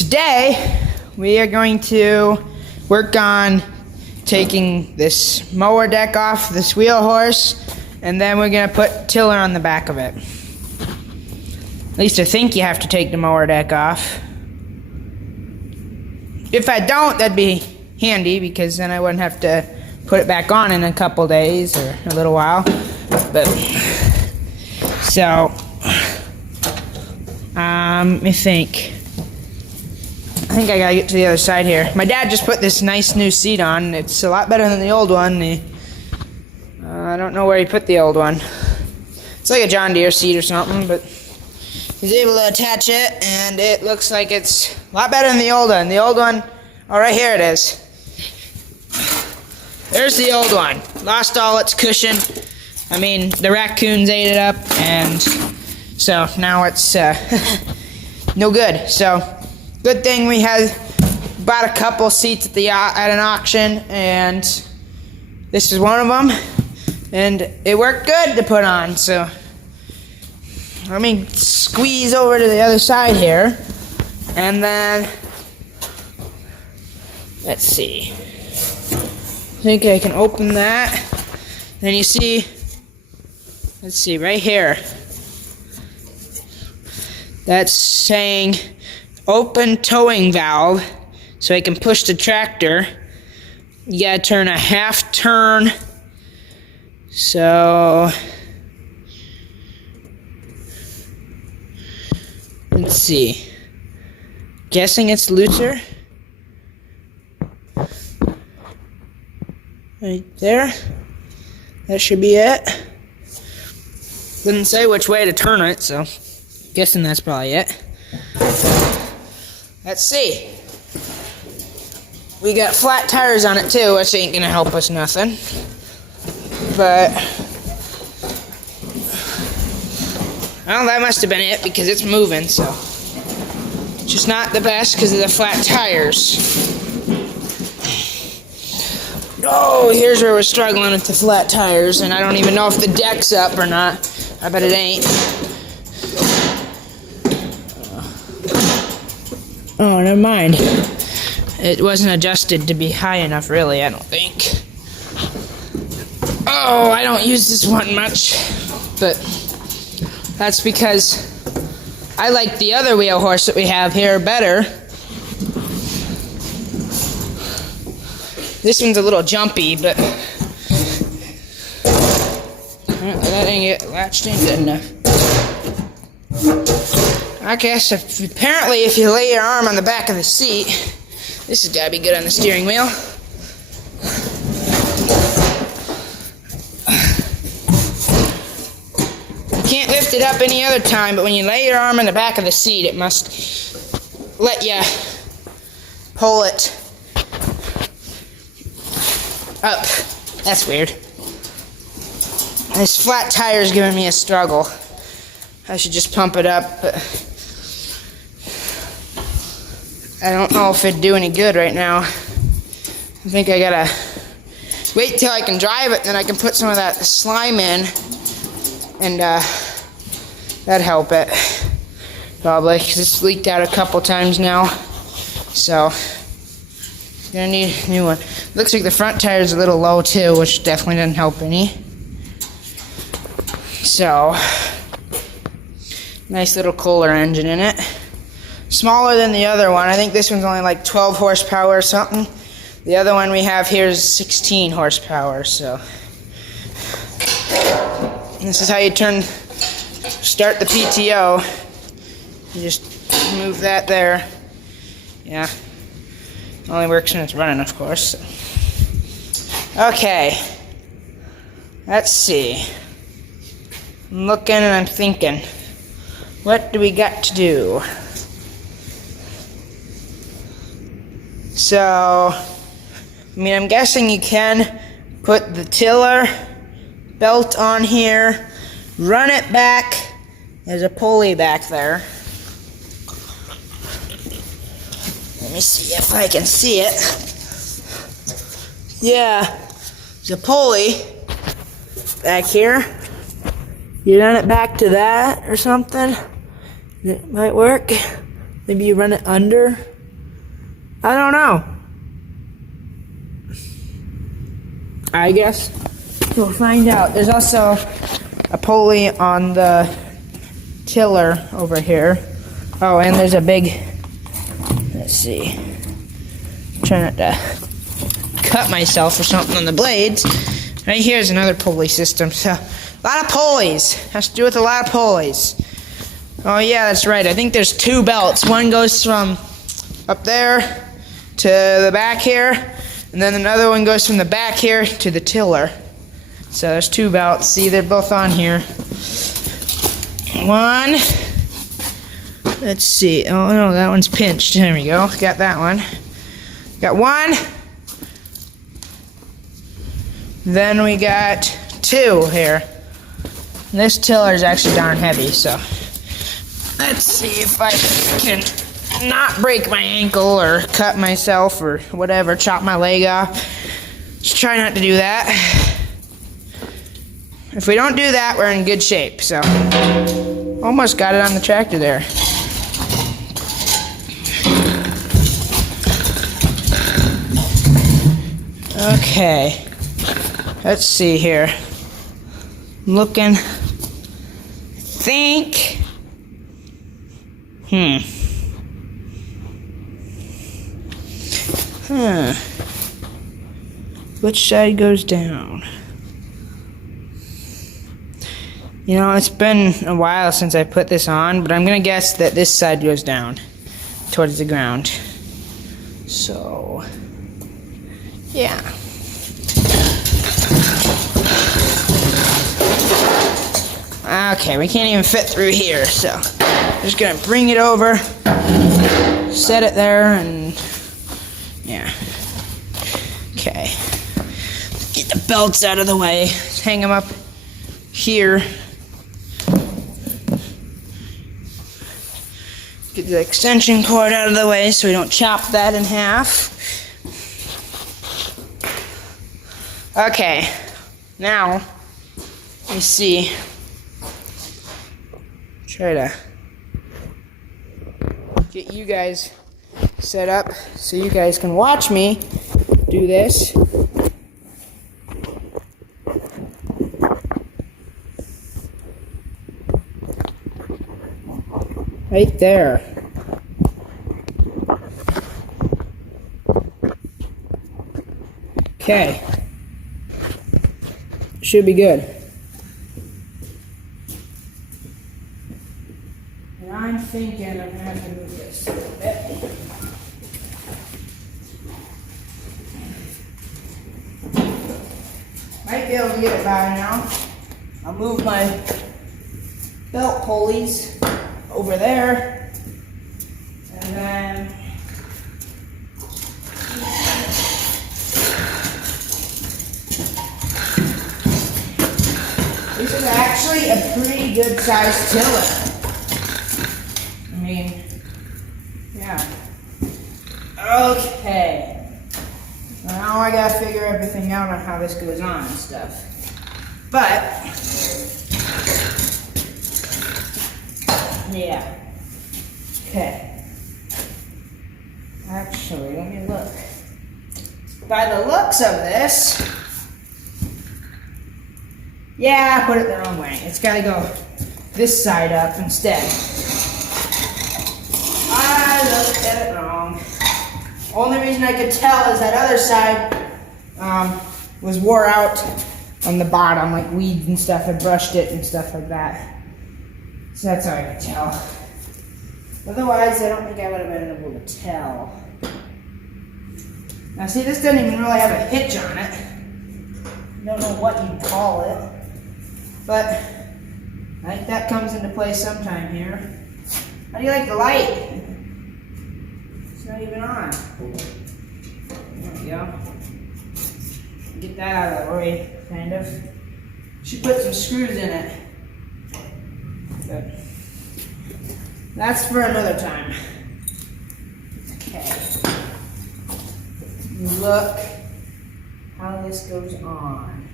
Today, we are going to work on taking this mower deck off this wheel horse, and then we're going to put tiller on the back of it. At least I think you have to take the mower deck off. If I don't, that'd be handy, because then I wouldn't have to put it back on in a couple days or a little while. But so let me think. I think I gotta get to the other side here. My dad just put this nice new seat on. It's a lot better than the old one. I don't know where he put the old one. It's like a John Deere seat or something, but he's able to attach it, and it looks like it's a lot better than the old one. The old one, oh, right here it is. There's the old one. Lost all its cushion. I mean, the raccoons ate it up, and so now it's no good. So, good thing we had bought a couple seats at an auction, and this is one of them, and it worked good to put on. So let me squeeze over to the other side here, and then let's see. I think I can open that. Then you see, let's see, right here. That's saying open towing valve, so I can push the tractor. You gotta turn a half turn. So let's see. Guessing it's looser. Right there. That should be it. Didn't say which way to turn it, so guessing that's probably it. Let's see. We got flat tires on it too, which ain't gonna help us nothing. But well, that must have been it, because it's moving, so just not the best because of the flat tires. Oh, here's where we're struggling with the flat tires, and I don't even know if the deck's up or not. I bet it ain't. Oh, never mind. It wasn't adjusted to be high enough, really, I don't think. Oh, I don't use this one much, but that's because I like the other wheel horse that we have here better. This one's a little jumpy, but that ain't get latched in good enough. I guess apparently if you lay your arm on the back of the seat, this has got to be good on the steering wheel. You can't lift it up any other time, but when you lay your arm on the back of the seat, it must let you pull it up. That's weird. This flat tire is giving me a struggle. I should just pump it up, but I don't know if it'd do any good right now. I think I gotta wait till I can drive it, then I can put some of that slime in, and that'd help it, probably, because it's leaked out a couple times now. So gonna need a new one. Looks like the front tire is a little low too, which definitely doesn't help any. So, nice little Kohler engine in it. Smaller than the other one. I think this one's only like 12 horsepower or something. The other one we have here is 16 horsepower, so. This is how you start the PTO. You just move that there. Yeah. Only works when it's running, of course. Okay. Let's see. I'm looking and I'm thinking. What do we got to do? So, I mean, I'm guessing you can put the tiller belt on here, run it back. There's a pulley back there. Let me see if I can see it. Yeah, there's a pulley back here. You run it back to that or something. It might work. Maybe you run it under? I don't know. I guess we'll find out. There's also a pulley on the tiller over here. Oh, and there's a big, let's see, try not to cut myself or something on the blades. Right here is another pulley system, so a lot of pulleys. Has to do with a lot of pulleys. Oh yeah, that's right. I think there's 2 belts. One goes from up there to the back here, and then another one goes from the back here to the tiller. So there's 2 belts. See, they're both on here. One. Let's see. Oh no, that one's pinched. There we go. Got that one. Got one. Then we got 2 here. This tiller is actually darn heavy, so let's see if I can not break my ankle or cut myself or whatever, chop my leg off. Just try not to do that. If we don't do that, we're in good shape. So almost got it on the tractor there. Okay, let's see here. I'm looking. Think. Which side goes down? You know, it's been a while since I put this on, but I'm gonna guess that this side goes down towards the ground. So, yeah. Okay, we can't even fit through here, so I'm just gonna bring it over, set it there, and yeah. Okay. Get the belts out of the way. Just hang them up here. Get the extension cord out of the way so we don't chop that in half. Okay, now, let me see. Try to get you guys set up so you guys can watch me do this. Right there. Okay. Should be good. And I'm thinking I'm going to have to move this a little bit. Might be able to get it by now. I'll move my belt pulleys over there. And then this is actually a pretty good sized tiller. I mean, yeah. Okay. Now I gotta figure everything out on how this goes on and stuff. But, yeah. Okay. Actually, let me look. By the looks of this, yeah, I put it the wrong way. It's got to go this side up instead. I looked at it wrong. Only reason I could tell is that other side was wore out on the bottom, like weeds and stuff had brushed it and stuff like that. So that's how I could tell. Otherwise, I don't think I would have been able to tell. Now see, this doesn't even really have a hitch on it. I don't know what you'd call it. But I think that comes into play sometime here. How do you like the light? It's not even on. There we go. Get that out of the way, kind of. Should put some screws in it. But that's for another time. Okay. Look how this goes on.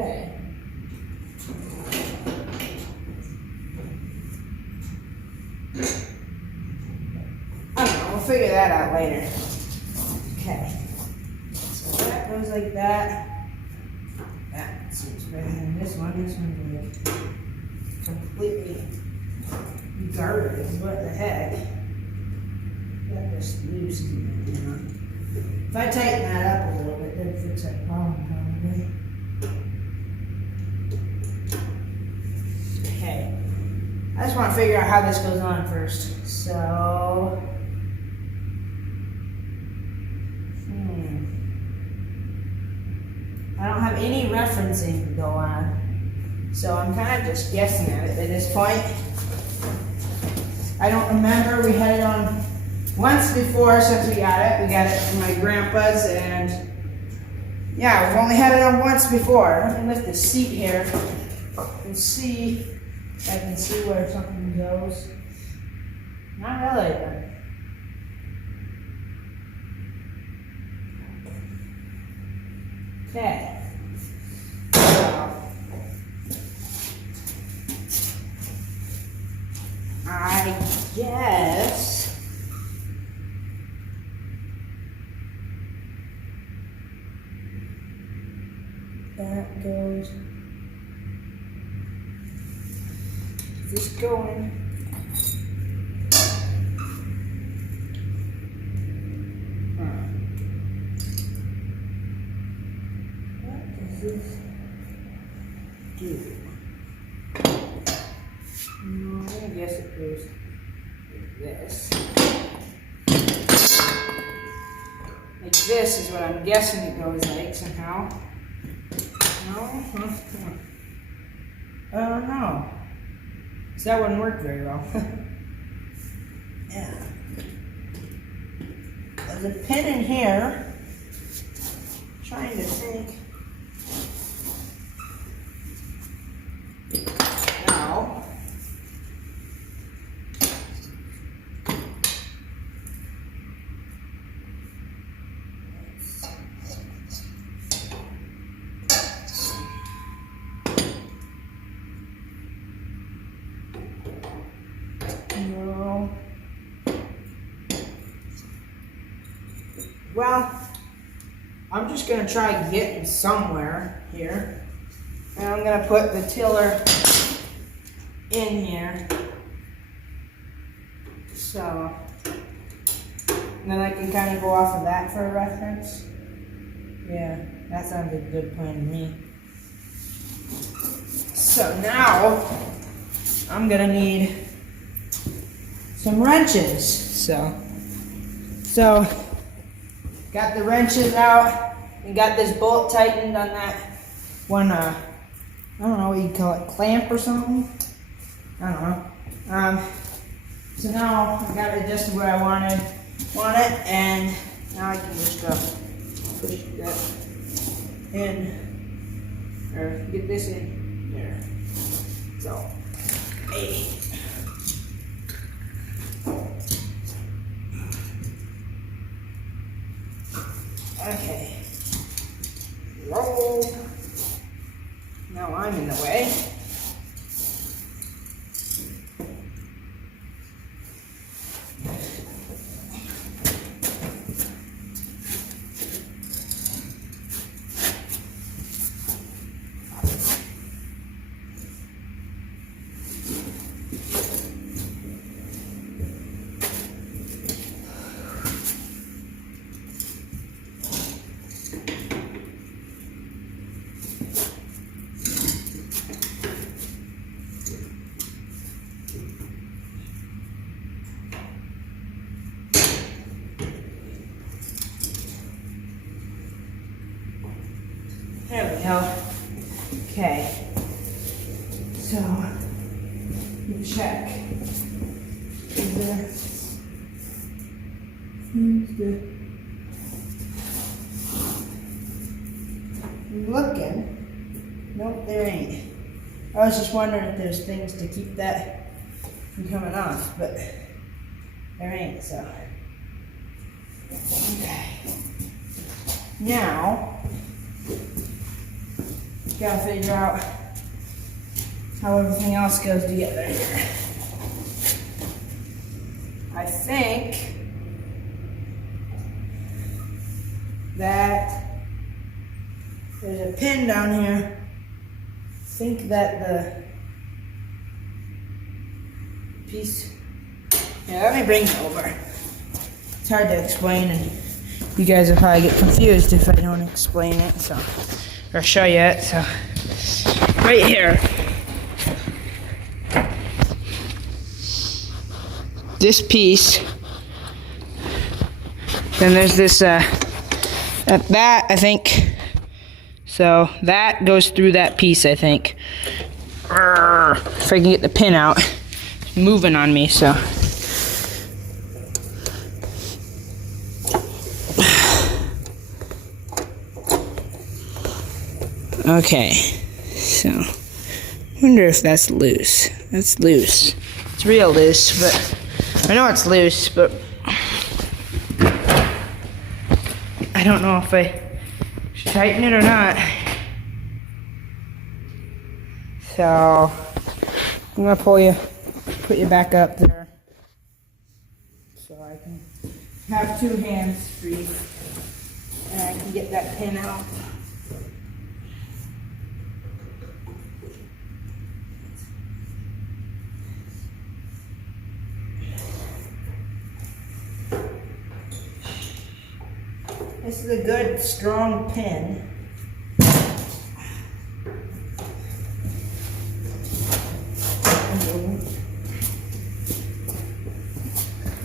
Okay. I don't know, we'll figure that out later. Okay. So that goes like that. That seems better than this one. This one's like completely garbage. What the heck? That just loose. If I tighten that up a little bit, that'd fix that problem probably. Okay. I just want to figure out how this goes on first. So, I don't have any referencing to go on. So I'm kind of just guessing at it at this point. I don't remember. We had it on once before since we got it. We got it from my grandpa's, and yeah, we've only had it on once before. Let me lift the seat here and see if I can see where something goes. Not really, but okay. So I guess that goes. Is this going? What does this do? No, I guess it goes like this. Like this is what I'm guessing it goes like somehow. No? I don't know. So that wouldn't work very well. Yeah. There's a pin in here. I'm trying to think. Now. No. Well, I'm just going to try getting somewhere here. And I'm going to put the tiller in here. So, and then I can kind of go off of that for a reference. Yeah, that sounds like a good plan to me. So now, I'm going to need some wrenches. So got the wrenches out and got this bolt tightened on that one, I don't know what you call it, clamp or something? I don't know. So now I got it just where I want it, and now I can just push that in, or get this in there. So, hey. Okay. Roll. Now I'm in the way. There we go. Okay. So, check. Is there things to... I'm looking. Nope, there ain't. I was just wondering if there's things to keep that from coming off, but there ain't, so. Okay. Now, gotta figure out how everything else goes together here. I think that there's a pin down here. I think that the piece, yeah, let me bring it over. It's hard to explain and you guys will probably get confused if I don't explain it, so, or show you it, so. Right here. This piece, then there's this, that I think, so that goes through that piece, I think. If I can get the pin out, it's moving on me, so. Okay, so, I wonder if that's loose. That's loose. It's real loose, but I know it's loose, but I don't know if I should tighten it or not. So, I'm gonna put you back up there so I can have two hands free and I can get that pin out. This is a good, strong pin.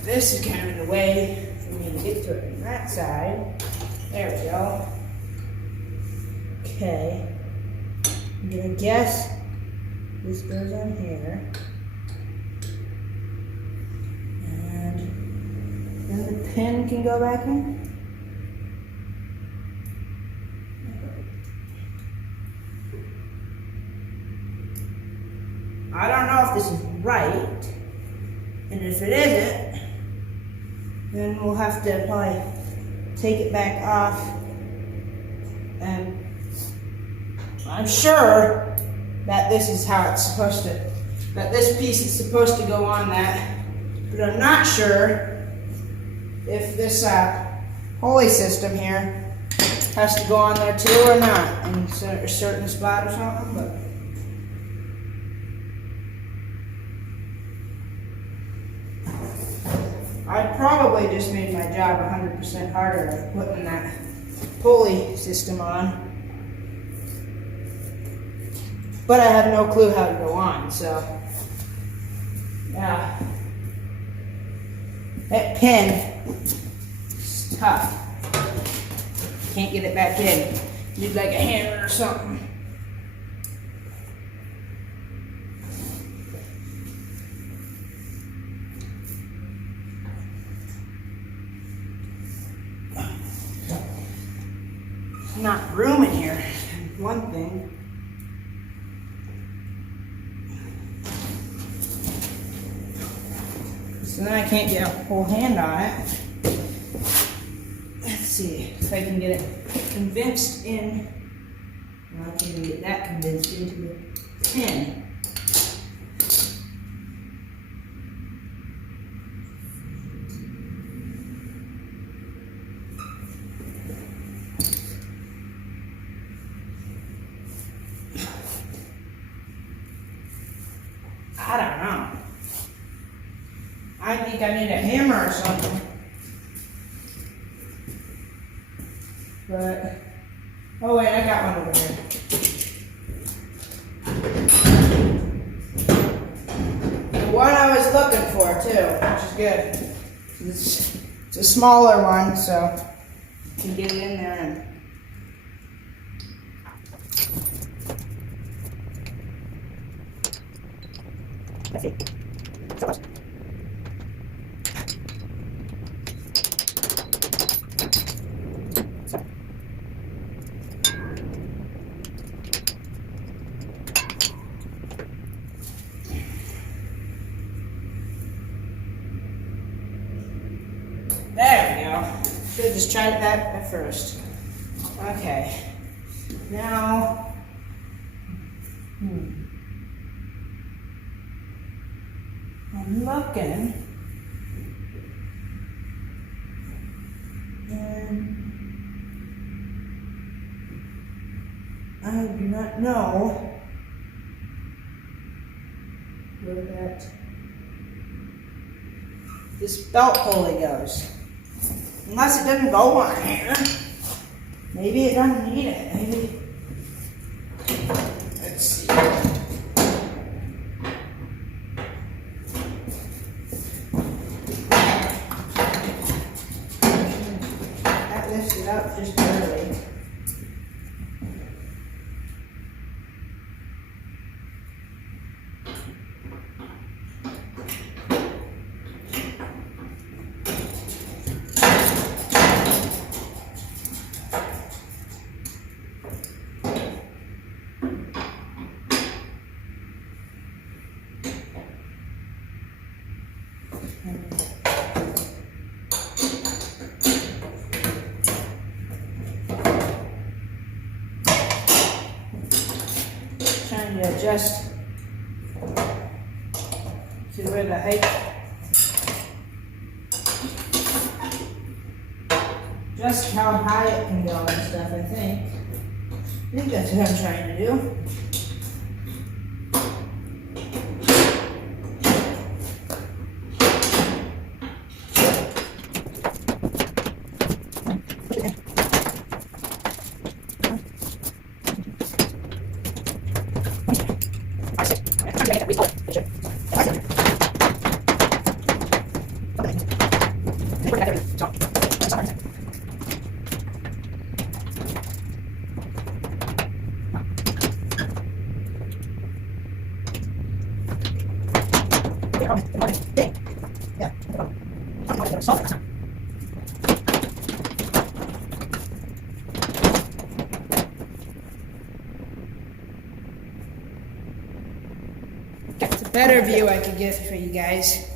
This is kind of in the way for me to get to it on that side. There we go. Okay. I'm gonna guess this goes on here. And then the pin can go back in. I don't know if this is right, and if it isn't, then we'll have to probably take it back off, and I'm sure that this is how it's supposed to, that this piece is supposed to go on that, but I'm not sure if this pulley system here has to go on there too or not, in a certain spot or something, but I probably just made my job 100% harder of putting that pulley system on. But I have no clue how to go on, so yeah. That pin is tough. Can't get it back in. Need like a hammer or something. Not room in here, one thing. So then I can't get a whole hand on it. Let's see if I can get it convinced in. Well, I can't even get that convinced into the pin. I don't know. I think I need a hammer or something. But, oh wait, I got one over here. The one I was looking for too, which is good. It's a smaller one, so you can get it in there and let's see. There we go. Should have just tried that at first. Okay. Now I'm looking. And I do not know where this belt pulley goes. Unless it doesn't go on here. Maybe it doesn't need it. Maybe. Let's see. That lifts it up just barely. Trying to adjust to where the height, just how high it can go and stuff, I think that's what I'm trying to do. It's a better view I could get for you guys.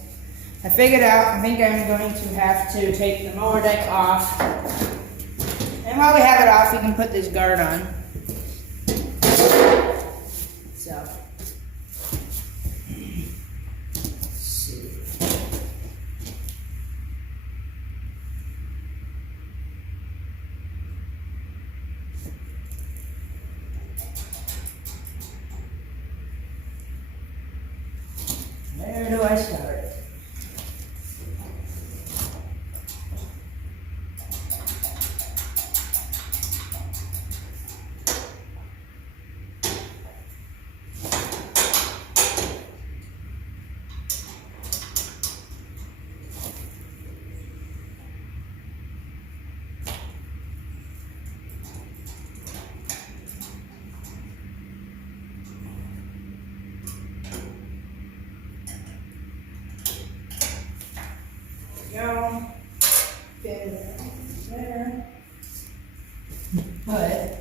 I figured out, I think I'm going to have to take the mower deck off. And while we have it off, we can put this guard on. So. Let's see. Where do I start? Go. Fit there. But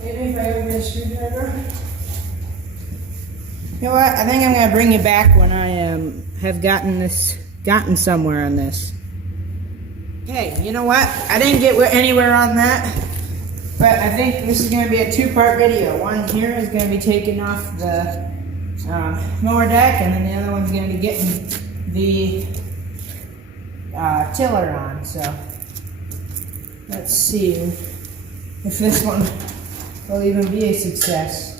maybe if I open a screwdriver. You know what? I think I'm gonna bring you back when I have gotten somewhere on this. Okay, you know what? I didn't get anywhere on that, but I think this is gonna be a two-part video. One here is gonna be taking off the mower deck, and then the other one's gonna be getting the tiller on. So let's see if this one will even be a success.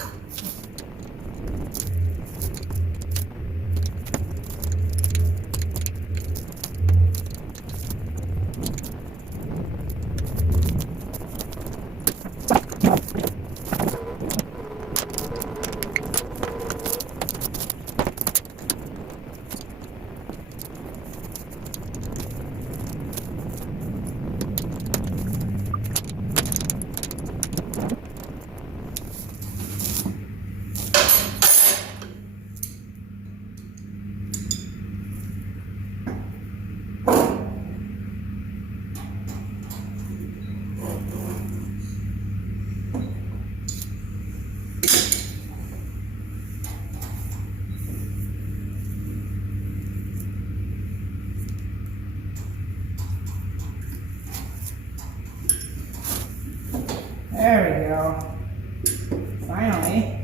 finally,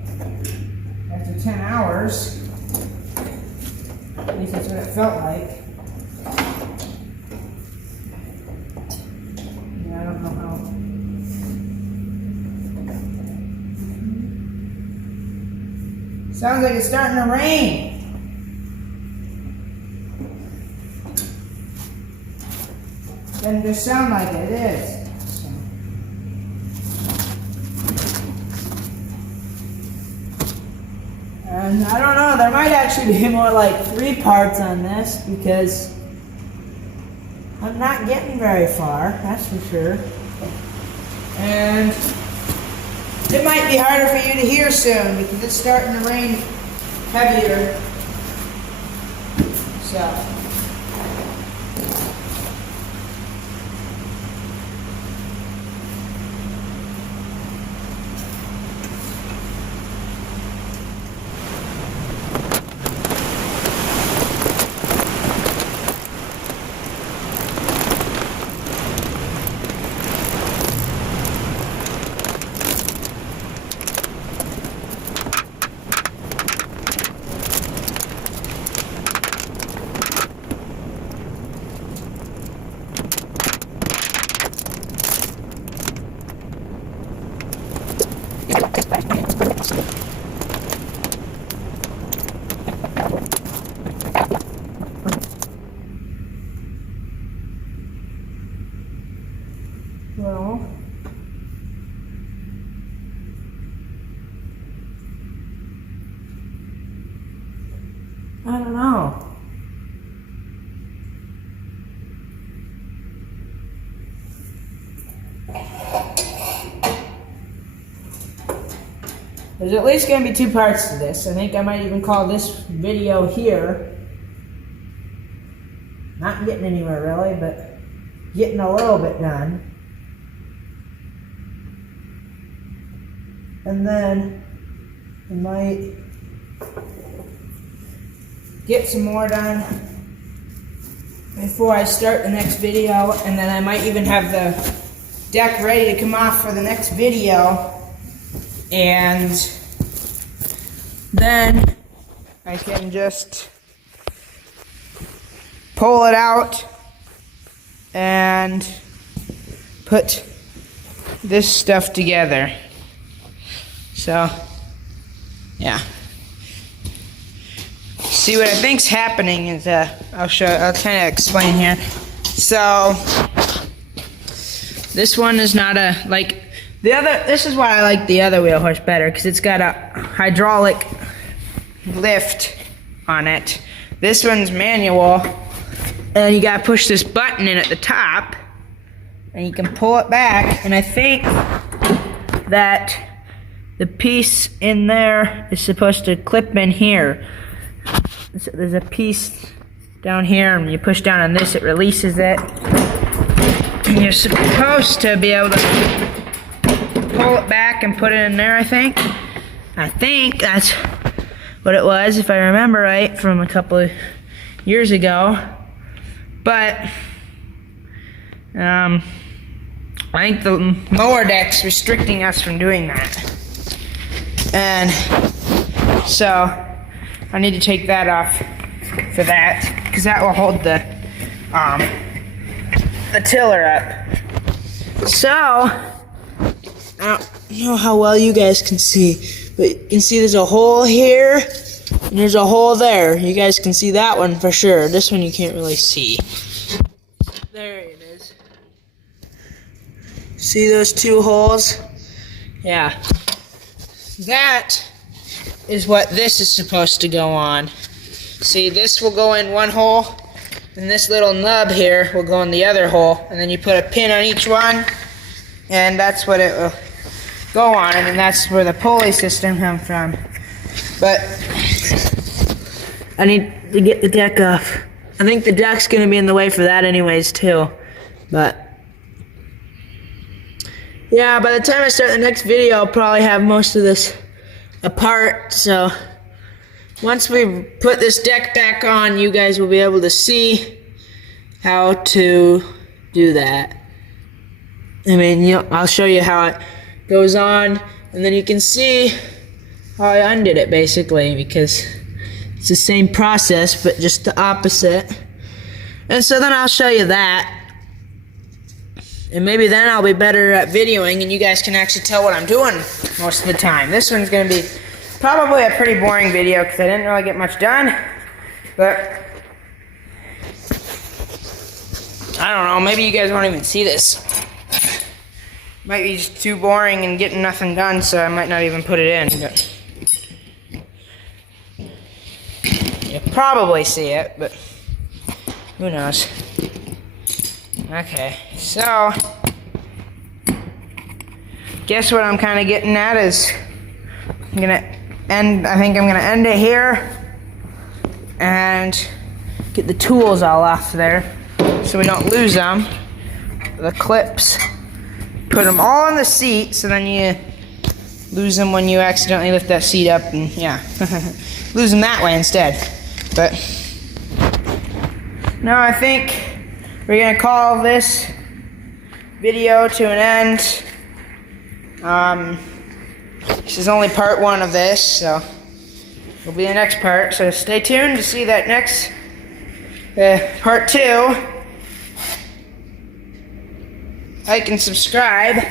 after 10 hours. At least that's what it felt like. Yeah, I don't know how. Sounds like it's starting to rain. Doesn't just sound like it, it is. So. And I don't know, there might actually be more like 3 parts on this because I'm not getting very far, that's for sure. And it might be harder for you to hear soon because it's starting to rain heavier. So. Well, I don't know. There's at least going to be 2 parts to this. I think I might even call this video here. Not getting anywhere really, but getting a little bit done. And then I might get some more done before I start the next video, and then I might even have the deck ready to come off for the next video, and then I can just pull it out and put this stuff together. So, yeah. See, what I think's happening is, I'll kind of explain here. So, this one is not this is why I like the other wheelhorse better, because it's got a hydraulic lift on it. This one's manual, and you gotta push this button in at the top, and you can pull it back, and I think that the piece in there is supposed to clip in here. So there's a piece down here, and you push down on this, it releases it. And you're supposed to be able to pull it back and put it in there, I think. I think that's what it was, if I remember right, from a couple of years ago. But, I think the mower deck's restricting us from doing that. And so I need to take that off for that, because that will hold the tiller up. So I don't know how well you guys can see, but you can see there's a hole here and there's a hole there. You guys can see that one for sure. This one you can't really see. There it is. See those 2 holes? Yeah. That is what this is supposed to go on. See, this will go in one hole, and this little nub here will go in the other hole, and then you put a pin on each one, and that's what it will go on, and then that's where the pulley system comes from. But I need to get the deck off. I think the deck's going to be in the way for that anyways, too. But yeah, by the time I start the next video, I'll probably have most of this apart. So once we put this deck back on, you guys will be able to see how to do that. I mean, I'll show you how goes on, and then you can see how I undid it basically, because it's the same process but just the opposite. And so then I'll show you that, and maybe then I'll be better at videoing and you guys can actually tell what I'm doing most of the time. This one's gonna be probably a pretty boring video because I didn't really get much done, but I don't know, maybe you guys won't even see this. Might be just too boring and getting nothing done, so I might not even put it in. But you'll probably see it, but who knows. Okay, so guess what I'm kind of getting at is I think I'm gonna end it here and get the tools all off there so we don't lose them. The clips, put them all on the seat, so then you lose them when you accidentally lift that seat up, and yeah, lose them that way instead. But no, I think we're gonna call this video to an end. This is only part one of this, so it'll be the next part. So stay tuned to see that next part two. Like and subscribe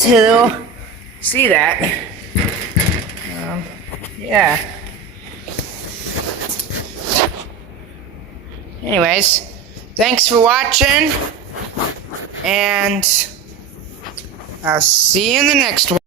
to see that. Yeah. Anyways, thanks for watching, and I'll see you in the next one.